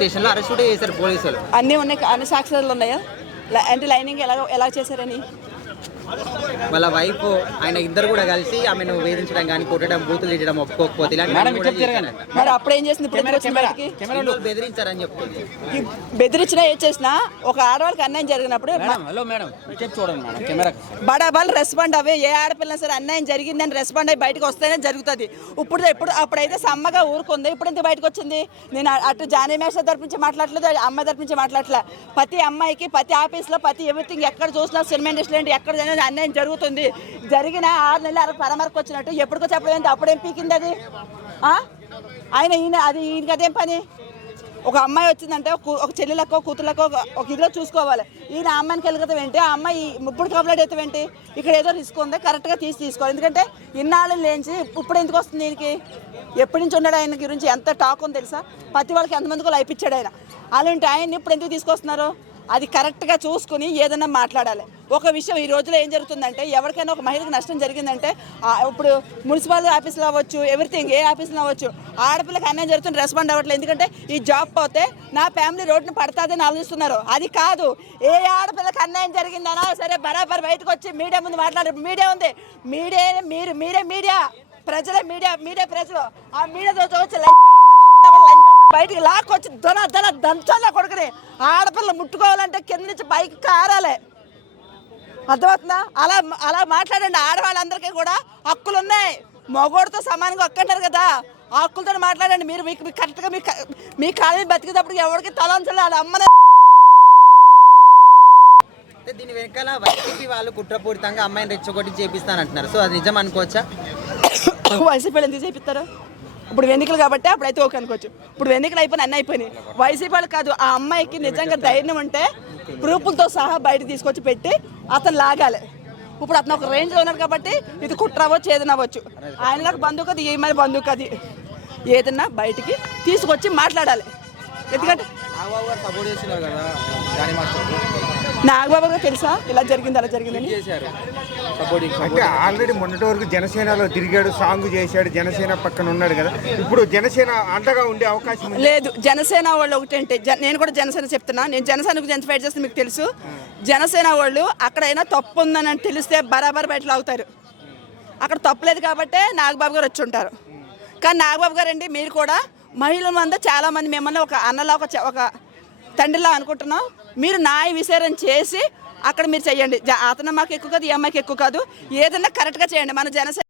స్టేషన్లో అరెస్ట్ చేశారు పోలీసులు. అన్నీ ఉన్నాయి, అన్ని సాక్ష్యాలు ఉన్నాయా? అంటే లైనింగ్ ఎలా చేశారని వాళ్ళ వైఫ్ ఆయన ఇద్దరు కూడా కలిసి ఆమెను వేధించడం కానీ కొట్టడం బూతులు తిట్టడం ఒప్పుకోకపోతే మరి అప్పుడు ఏం చేసింది? ఇప్పుడు బెదిరించారని చెప్తుంది. బెదిరించినా ఏం చేసినా ఒక ఆడవాళ్ళకి అన్యాయం జరిగినప్పుడు బడాబాలు రెస్పాండ్ అవ్వే. ఏ ఆడపిల్ల సరే అన్యాయం జరిగిందని రెస్పాండ్ అయ్యి బయటకు వస్తేనే జరుగుతుంది. అప్పుడైతే సమ్మగా ఊరుకుంది, ఇప్పుడు ఎందుకు బయటకు వచ్చింది? నేను అటు జానీ మేష తరపు నుంచి మాట్లాడలేదు, అమ్మాయి తరపు నుంచి మాట్లాడలే. ప్రతి అమ్మాయికి ప్రతి ఆఫీస్లో ప్రతి ఎవ్రీథింగ్ ఎక్కడ చూసినా సినిమా ఇండస్ట్రీ ఎక్కడ అన్యాయం జరుగుతుంది. జరిగిన 6 నెలలు పరమరకు వచ్చినట్టు ఎప్పటికొచ్చి అప్పుడేం పీకింది అది? ఈయనకి అదేం పని? ఒక అమ్మాయి వచ్చిందంటే ఒక చెల్లెలకో కూతుర్లకో ఒక ఇదిలో చూసుకోవాలి. ఈయన అమ్మాయికి వెళ్ళగతాం ఏంటి? ఆ అమ్మాయి ఇప్పుడు కంప్లైంట్ అవుతాం ఏంటి? ఇక్కడ ఏదో రిస్క్ ఉంది, కరెక్ట్గా తీసుకోవాలి. ఎందుకంటే ఇన్నాళ్ళు లేచి ఇప్పుడు ఎందుకు వస్తుంది దీనికి? ఎప్పటి నుంచి ఉన్నాడు ఆయన గురించి ఎంత టాక్ ఉంది తెలుసా? ప్రతి వాళ్ళకి ఎంతమందికో లైఫ్ ఇచ్చాడు ఆయన. అలాంటి ఆయన్ని ఇప్పుడు ఎందుకు తీసుకొస్తున్నారు? అది కరెక్ట్గా చూసుకుని ఏదైనా మాట్లాడాలి. ఒక విషయం ఈ రోజులో ఏం జరుగుతుందంటే, ఎవరికైనా ఒక మహిళకు నష్టం జరిగిందంటే ఇప్పుడు మున్సిపల్ ఆఫీస్లో అవ్వచ్చు, ఎవ్రీథింగ్ ఏ ఆఫీస్లో అవ్వచ్చు, ఆడపిల్లకి అన్యాయం జరుగుతుంది, రెస్పాండ్ అవ్వట్లేదు. ఎందుకంటే ఈ జాబ్ పోతే నా ఫ్యామిలీ రోడ్డుని పడుతుందని ఆలోచిస్తున్నారు. అది కాదు, ఏ ఆడపిల్లకి అన్యాయం జరిగిందనా సరే బరాబర్ బయటకు వచ్చి మీడియా ముందు మాట్లాడారు. మీడియా ఉంది, మీడియా ప్రజలే, మీడియా ప్రజలు. ఆ మీడియాతో వచ్చి బయటికి లాక్కొచ్చి దంచాల కొడుకుని. ఆడపిల్ల ముట్టుకోవాలంటే కింద నుంచి పైకి కారాలి. అర్థమవుతుందా? అలా మాట్లాడండి. ఆడవాళ్ళందరికీ కూడా హక్కులు ఉన్నాయి, మగోడితో సమానంగా హక్కు అంటారు కదా, ఆ హక్కులతో మాట్లాడండి. మీరు మీకు కరెక్ట్గా మీ కాలేజీ బతికేటప్పుడు ఎవరికి తలంచాలి వాళ్ళ అమ్మనే. దీని వెనకాల వైసీపీ వాళ్ళు కుట్రపూరితంగా అమ్మాయిని రెచ్చగొట్టి చేపిస్తానంటున్నారు. సో అది నిజం అనుకోవచ్చా? వైసీపీ ఎందుకు చేపిస్తారు? ఇప్పుడు ఎన్నికలు కాబట్టి అప్పుడైతే ఓకే అనుకోవచ్చు. ఇప్పుడు ఎన్నికలు అయిపోయినా అన్నీ అయిపోయినాయి. వైసీపీ వాళ్ళు కాదు, ఆ అమ్మాయికి నిజంగా ధైర్యం ఉంటే ప్రూఫ్లతో సహా బయట తీసుకొచ్చి పెట్టి అతను లాగాలి. ఇప్పుడు అతను ఒక రేంజ్లో ఉన్నాడు కాబట్టి ఇది కుట్ర అవ్వచ్చు, ఏదైనా అవ్వచ్చు. ఆయనలకు బంధువు అది, ఏమైనా బంధువు అది, ఏదన్నా బయటికి తీసుకొచ్చి మాట్లాడాలి. ఎందుకంటే నాగబాబు గారు తెలుసా ఇలా జరిగింది అలా జరిగిందని? అంటే ఆల్రెడీ మొన్నటి వరకు జనసేనలో తిరిగాడు, సాంగ్ చేశాడు, జనసేన పక్కన ఉన్నాడు కదా, ఇప్పుడు జనసేన అంటగా ఉండే అవకాశం లేదు. జనసేన వాళ్ళు ఒకటంటే నేను కూడా జనసేన చెప్తున్నా, నేను జనసేనకు ఫైట్ చేస్తే మీకు తెలుసు. జనసేన వాళ్ళు అక్కడైనా తప్పు ఉందని తెలిస్తే బరాబర్ బయట లాగుతారు. అక్కడ తప్పులేదు కాబట్టే నాగబాబు గారు వచ్చి ఉంటారు. కానీ నాగబాబు గారు అండి, మీరు కూడా మహిళల మంది చాలామంది మిమ్మల్ని ఒక అన్నలా ఒక తండ్రిలా అనుకుంటున్నాం. మీరు న్యాయ విచారణ చేసి అక్కడ మీరు చెయ్యండి. అతను మాకు ఎక్కువ కాదు, ఈ అమ్మాయికి ఎక్కువ కాదు, ఏదన్నా కరెక్ట్గా చేయండి. మన జనసేన